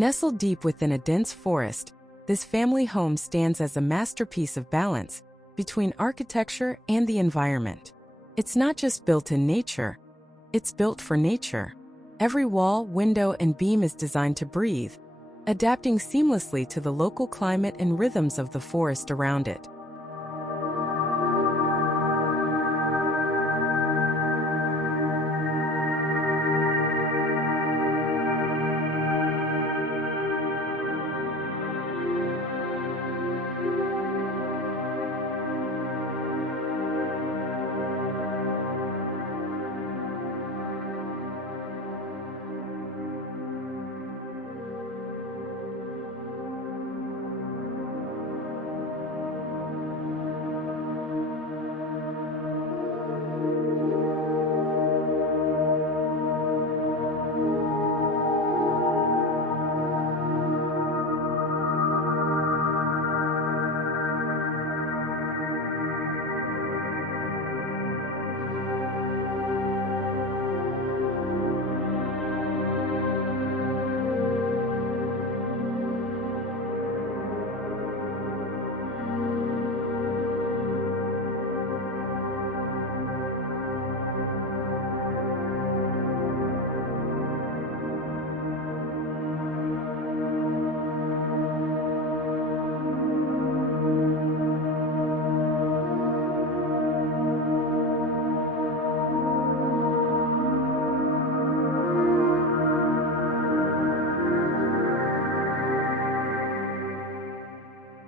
Nestled deep within a dense forest, this family home stands as a masterpiece of balance between architecture and the environment. It's not just built in nature, it's built for nature. Every wall, window, and beam is designed to breathe, adapting seamlessly to the local climate and rhythms of the forest around it.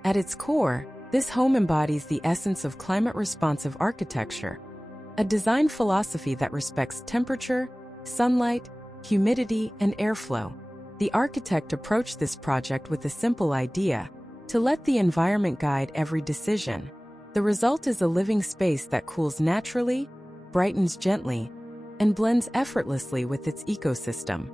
At its core, this home embodies the essence of climate-responsive architecture, a design philosophy that respects temperature, sunlight, humidity, and airflow. The architect approached this project with a simple idea: to let the environment guide every decision. The result is a living space that cools naturally, brightens gently, and blends effortlessly with its ecosystem.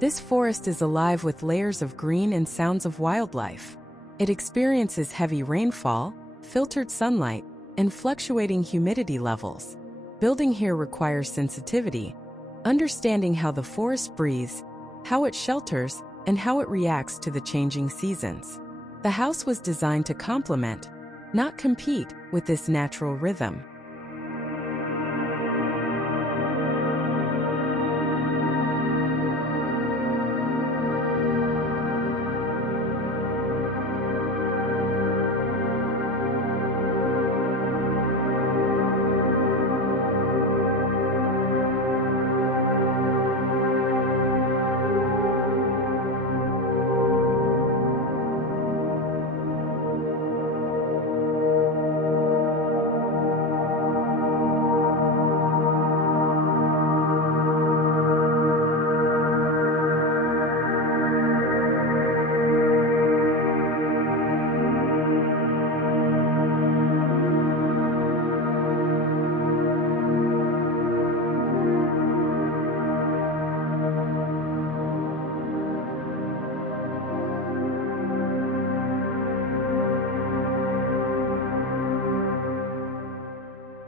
This forest is alive with layers of green and sounds of wildlife. It experiences heavy rainfall, filtered sunlight, and fluctuating humidity levels. Building here requires sensitivity, understanding how the forest breathes, how it shelters, and how it reacts to the changing seasons. The house was designed to complement, not compete, with this natural rhythm.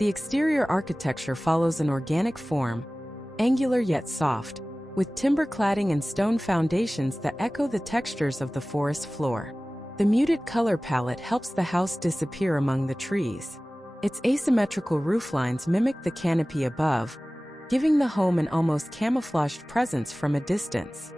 The exterior architecture follows an organic form, angular yet soft, with timber cladding and stone foundations that echo the textures of the forest floor. The muted color palette helps the house disappear among the trees. Its asymmetrical rooflines mimic the canopy above, giving the home an almost camouflaged presence from a distance.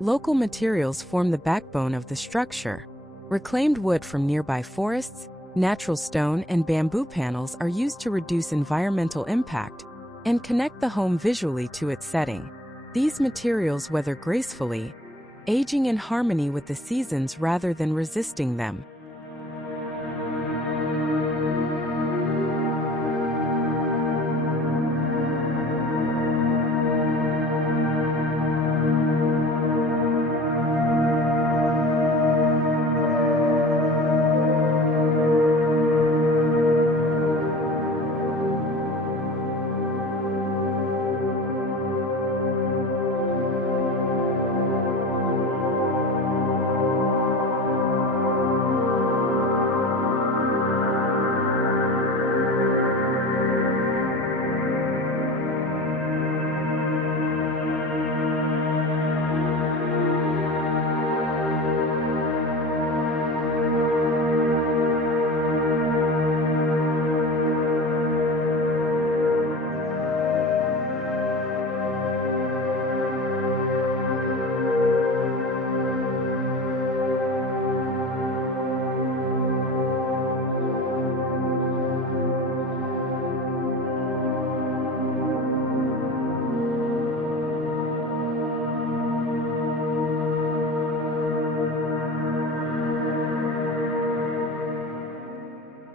Local materials form the backbone of the structure. Reclaimed wood from nearby forests, natural stone and bamboo panels are used to reduce environmental impact and connect the home visually to its setting. These materials weather gracefully, aging in harmony with the seasons rather than resisting them.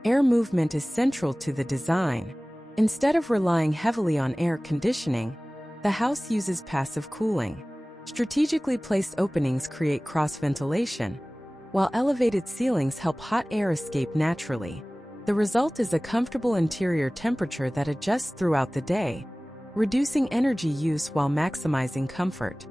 Air movement is central to the design. Instead of relying heavily on air conditioning, the house uses passive cooling. Strategically placed openings create cross-ventilation, while elevated ceilings help hot air escape naturally. The result is a comfortable interior temperature that adjusts throughout the day, reducing energy use while maximizing comfort.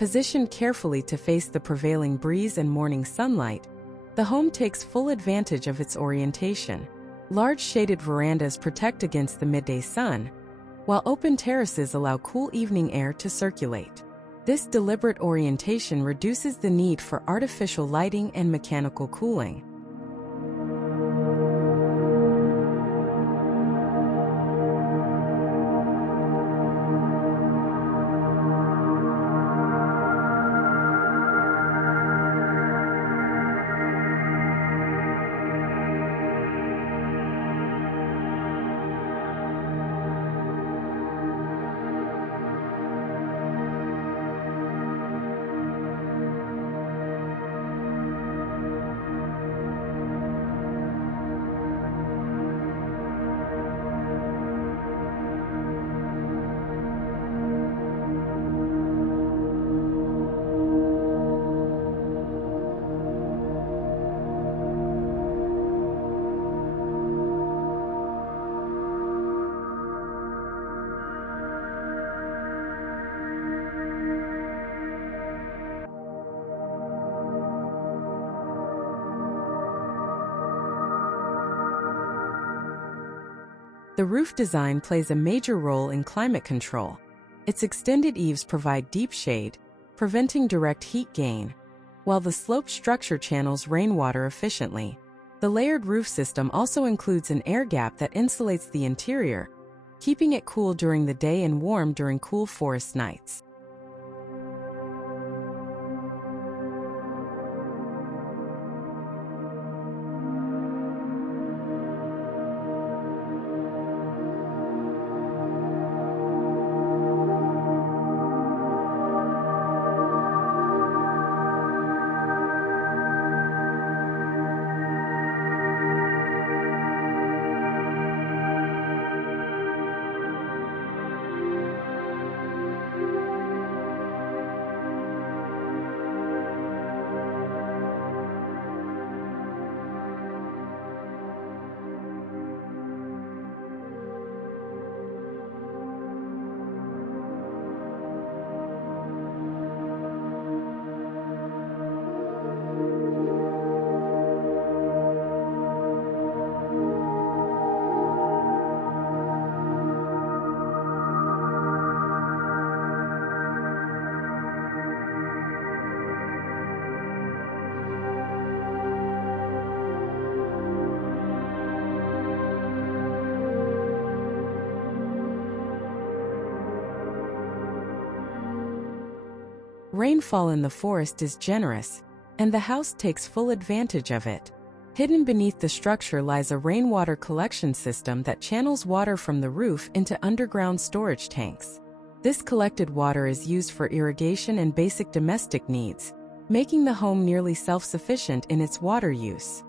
Positioned carefully to face the prevailing breeze and morning sunlight, the home takes full advantage of its orientation. Large shaded verandas protect against the midday sun, while open terraces allow cool evening air to circulate. This deliberate orientation reduces the need for artificial lighting and mechanical cooling. The roof design plays a major role in climate control. Its extended eaves provide deep shade, preventing direct heat gain, while the sloped structure channels rainwater efficiently. The layered roof system also includes an air gap that insulates the interior, keeping it cool during the day and warm during cool forest nights. Rainfall in the forest is generous, and the house takes full advantage of it. Hidden beneath the structure lies a rainwater collection system that channels water from the roof into underground storage tanks. This collected water is used for irrigation and basic domestic needs, making the home nearly self-sufficient in its water use.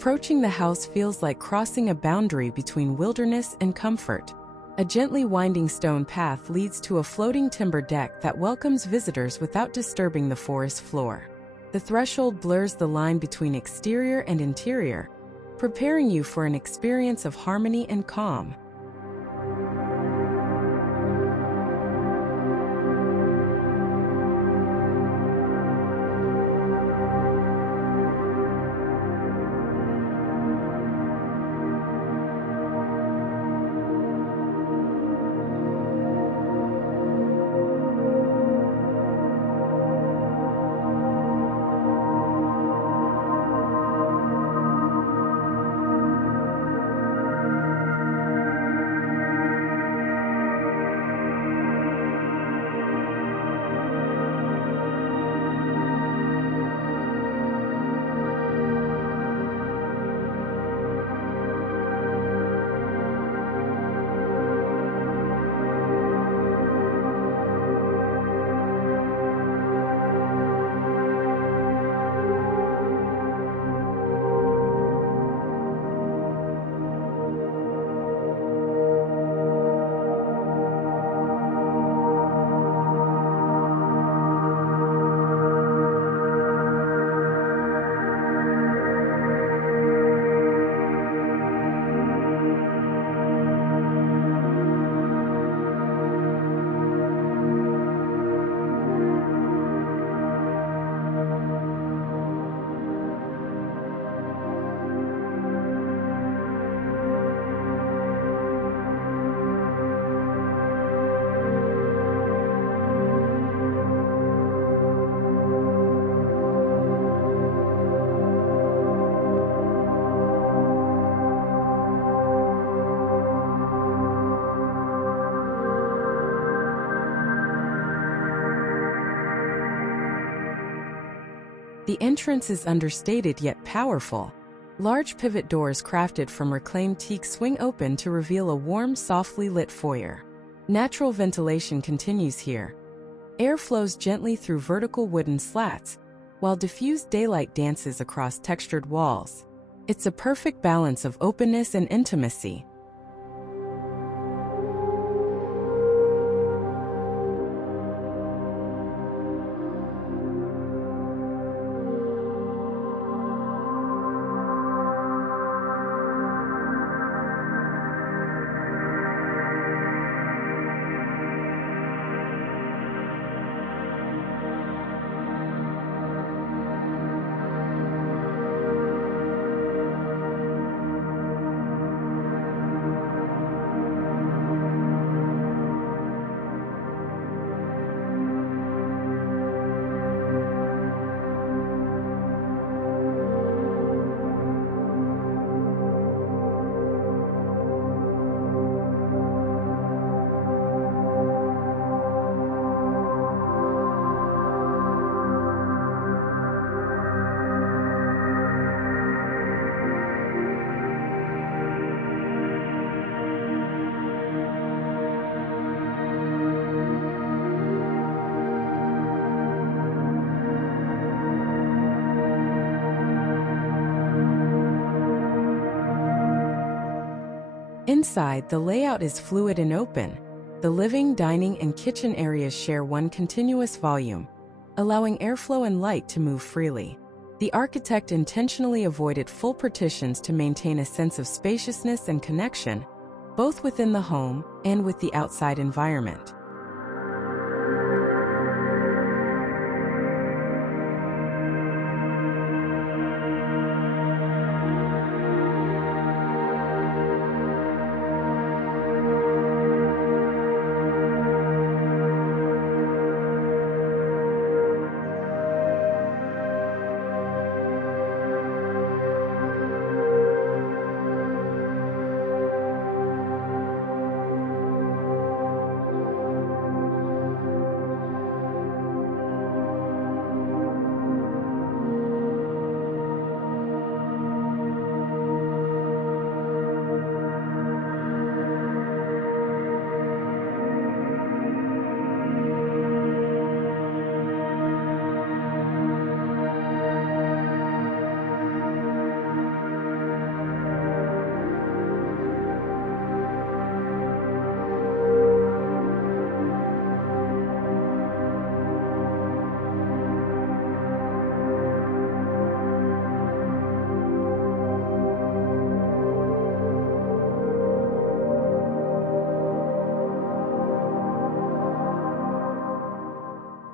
Approaching the house feels like crossing a boundary between wilderness and comfort. A gently winding stone path leads to a floating timber deck that welcomes visitors without disturbing the forest floor. The threshold blurs the line between exterior and interior, preparing you for an experience of harmony and calm. The entrance is understated yet powerful. Large pivot doors crafted from reclaimed teak swing open to reveal a warm, softly lit foyer. Natural ventilation continues here. Air flows gently through vertical wooden slats, while diffused daylight dances across textured walls. It's a perfect balance of openness and intimacy. Inside, the layout is fluid and open. The living, dining, and kitchen areas share one continuous volume, allowing airflow and light to move freely. The architect intentionally avoided full partitions to maintain a sense of spaciousness and connection, both within the home and with the outside environment.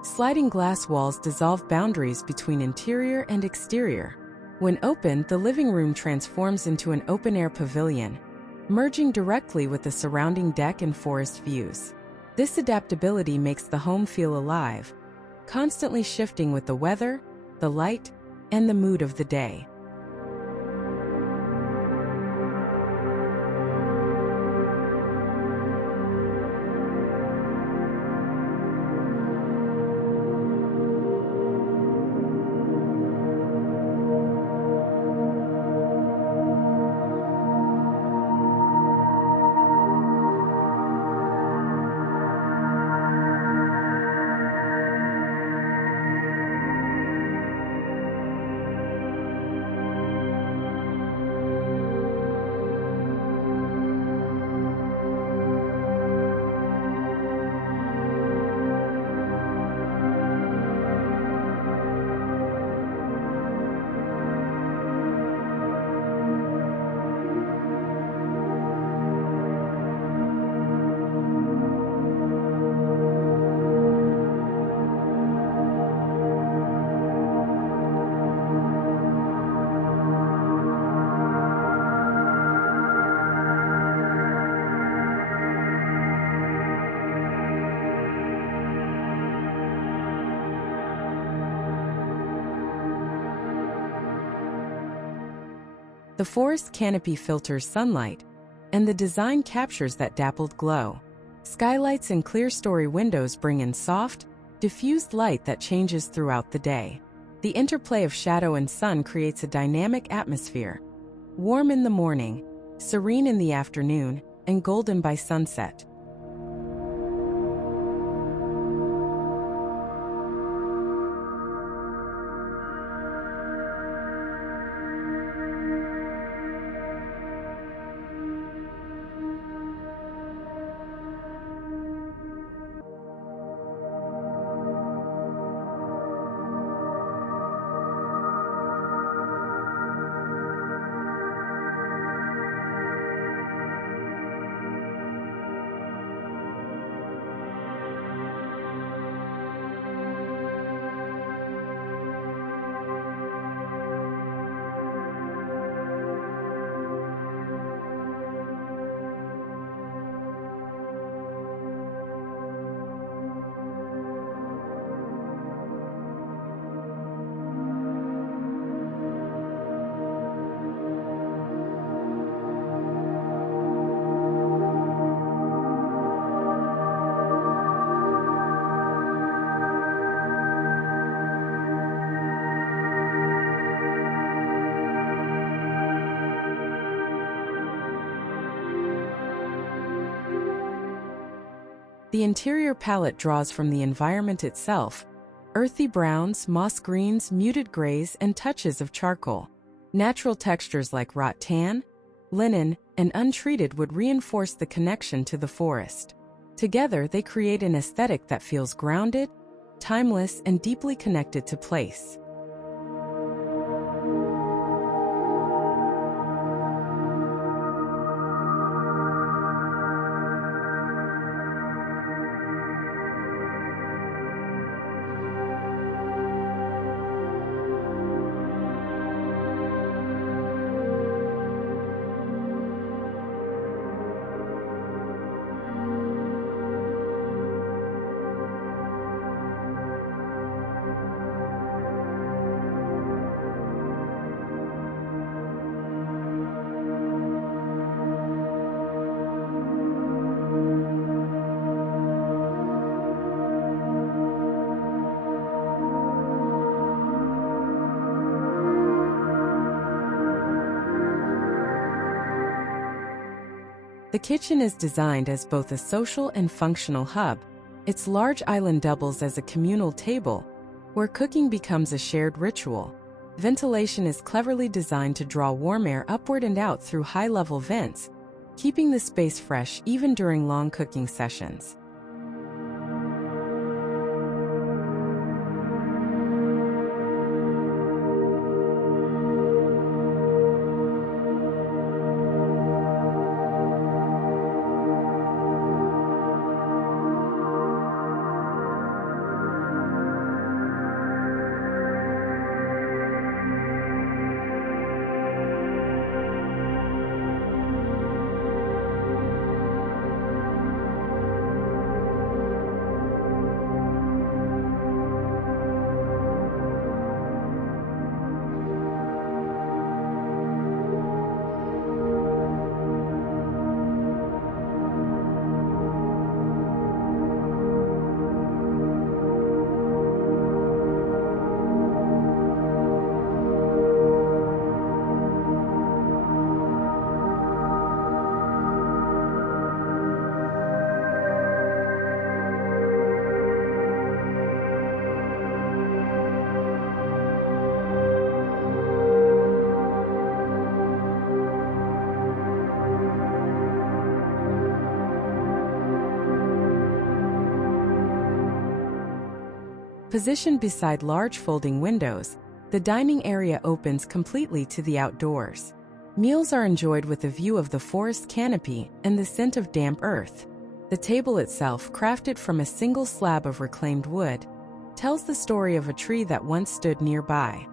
Sliding glass walls dissolve boundaries between interior and exterior. When opened, the living room transforms into an open-air pavilion, merging directly with the surrounding deck and forest views. This adaptability makes the home feel alive, constantly shifting with the weather, the light, and the mood of the day. The forest canopy filters sunlight, and the design captures that dappled glow. Skylights and clear-story windows bring in soft, diffused light that changes throughout the day. The interplay of shadow and sun creates a dynamic atmosphere. Warm in the morning, serene in the afternoon, and golden by sunset. The interior palette draws from the environment itself: earthy browns, moss greens, muted grays, and touches of charcoal. Natural textures like wrought tan, linen, and untreated wood reinforce the connection to the forest. Together, they create an aesthetic that feels grounded, timeless, and deeply connected to place. The kitchen is designed as both a social and functional hub. Its large island doubles as a communal table, where cooking becomes a shared ritual. Ventilation is cleverly designed to draw warm air upward and out through high-level vents, keeping the space fresh even during long cooking sessions. Positioned beside large folding windows, the dining area opens completely to the outdoors. Meals are enjoyed with a view of the forest canopy and the scent of damp earth. The table itself, crafted from a single slab of reclaimed wood, tells the story of a tree that once stood nearby.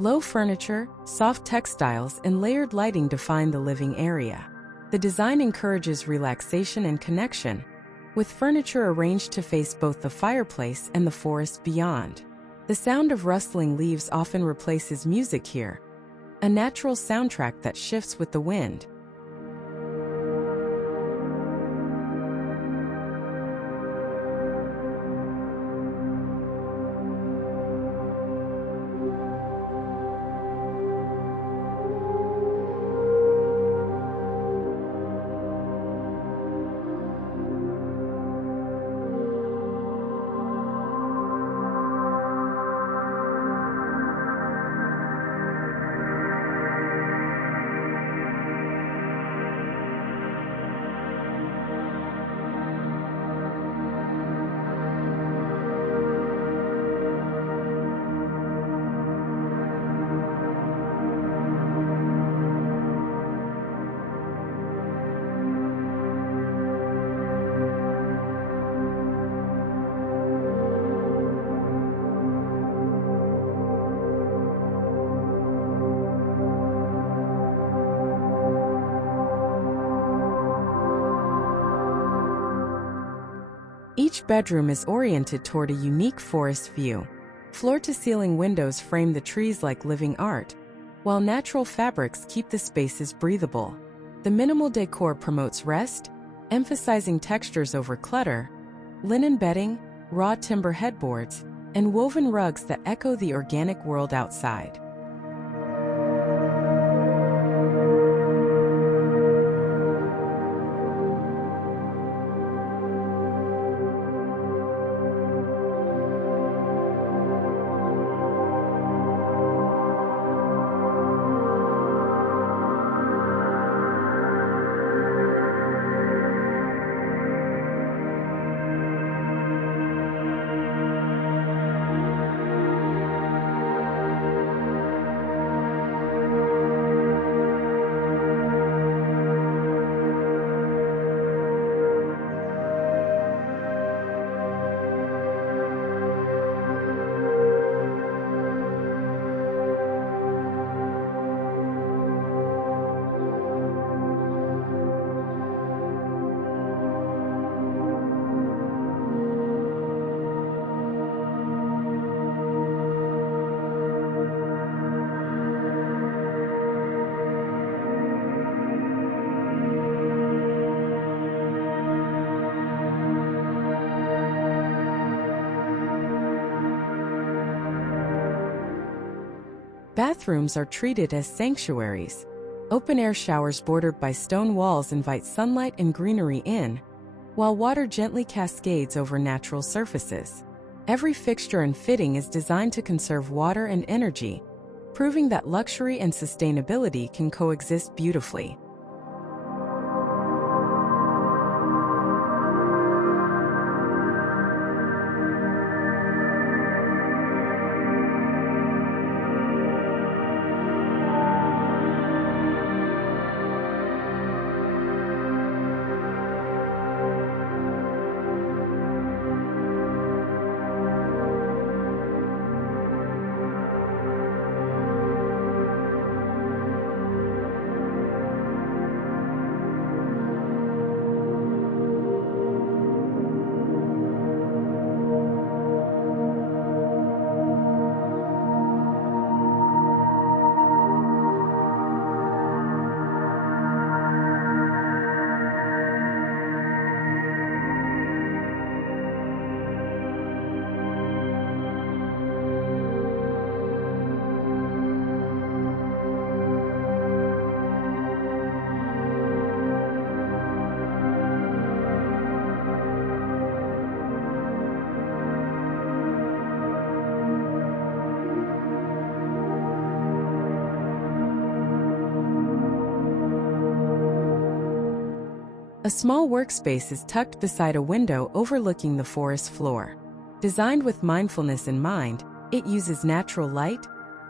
Low furniture, soft textiles, and layered lighting define the living area. The design encourages relaxation and connection, with furniture arranged to face both the fireplace and the forest beyond. The sound of rustling leaves often replaces music here, a natural soundtrack that shifts with the wind. Each bedroom is oriented toward a unique forest view. Floor-to-ceiling windows frame the trees like living art, while natural fabrics keep the spaces breathable. The minimal decor promotes rest, emphasizing textures over clutter, linen bedding, raw timber headboards, and woven rugs that echo the organic world outside. Bathrooms are treated as sanctuaries. Open-air showers bordered by stone walls invite sunlight and greenery in, while water gently cascades over natural surfaces. Every fixture and fitting is designed to conserve water and energy, proving that luxury and sustainability can coexist beautifully. A small workspace is tucked beside a window overlooking the forest floor. Designed with mindfulness in mind, it uses natural light,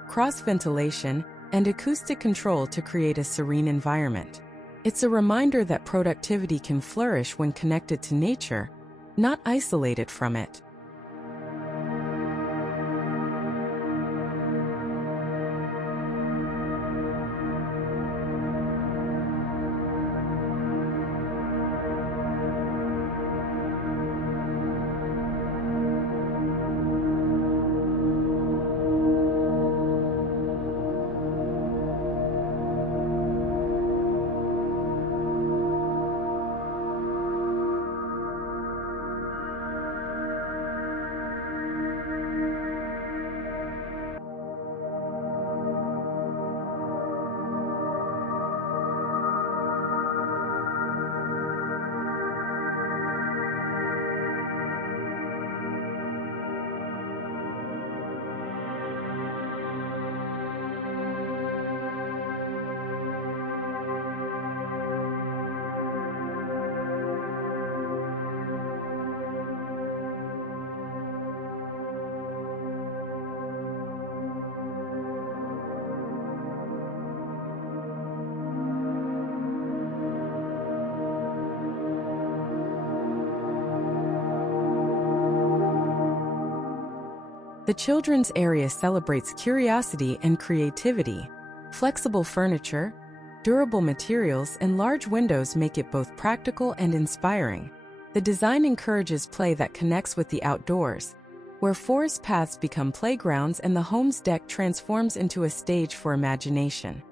cross-ventilation, and acoustic control to create a serene environment. It's a reminder that productivity can flourish when connected to nature, not isolated from it. The children's area celebrates curiosity and creativity. Flexible furniture, durable materials, and large windows make it both practical and inspiring. The design encourages play that connects with the outdoors, where forest paths become playgrounds and the home's deck transforms into a stage for imagination.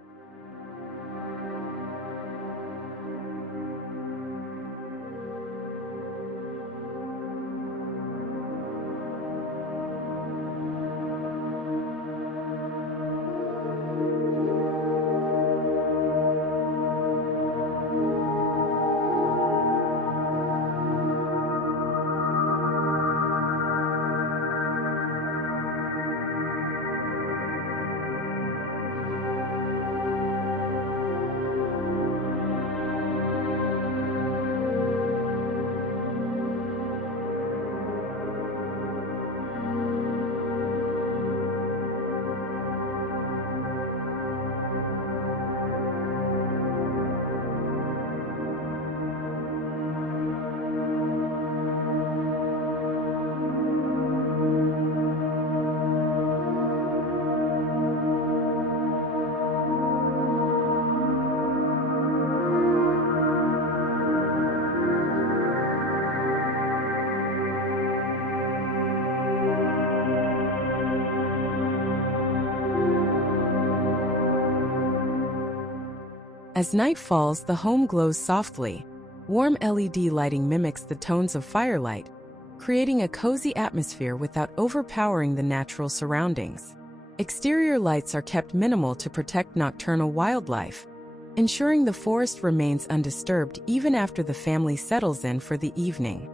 As night falls, the home glows softly. Warm LED lighting mimics the tones of firelight, creating a cozy atmosphere without overpowering the natural surroundings. Exterior lights are kept minimal to protect nocturnal wildlife, ensuring the forest remains undisturbed even after the family settles in for the evening.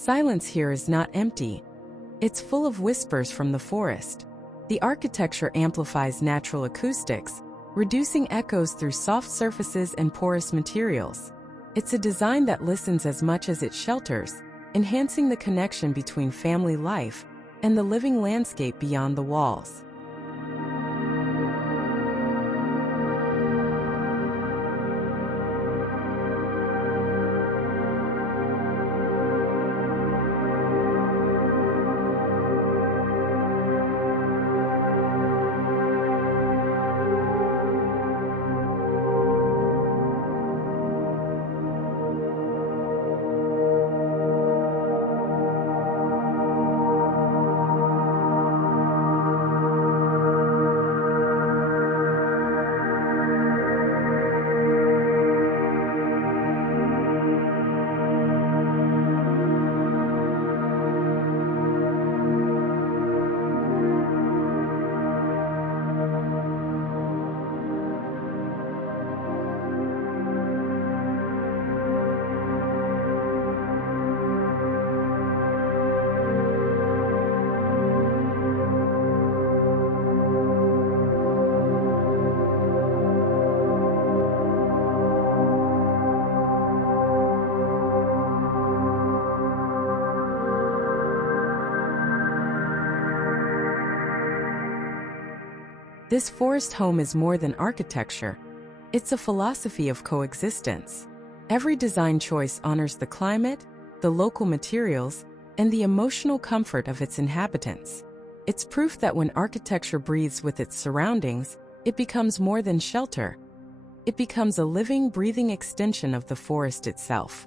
Silence here is not empty. It's full of whispers from the forest. The architecture amplifies natural acoustics, reducing echoes through soft surfaces and porous materials. It's a design that listens as much as it shelters, enhancing the connection between family life and the living landscape beyond the walls. This forest home is more than architecture. It's a philosophy of coexistence. Every design choice honors the climate, the local materials, and the emotional comfort of its inhabitants. It's proof that when architecture breathes with its surroundings, it becomes more than shelter. It becomes a living, breathing extension of the forest itself.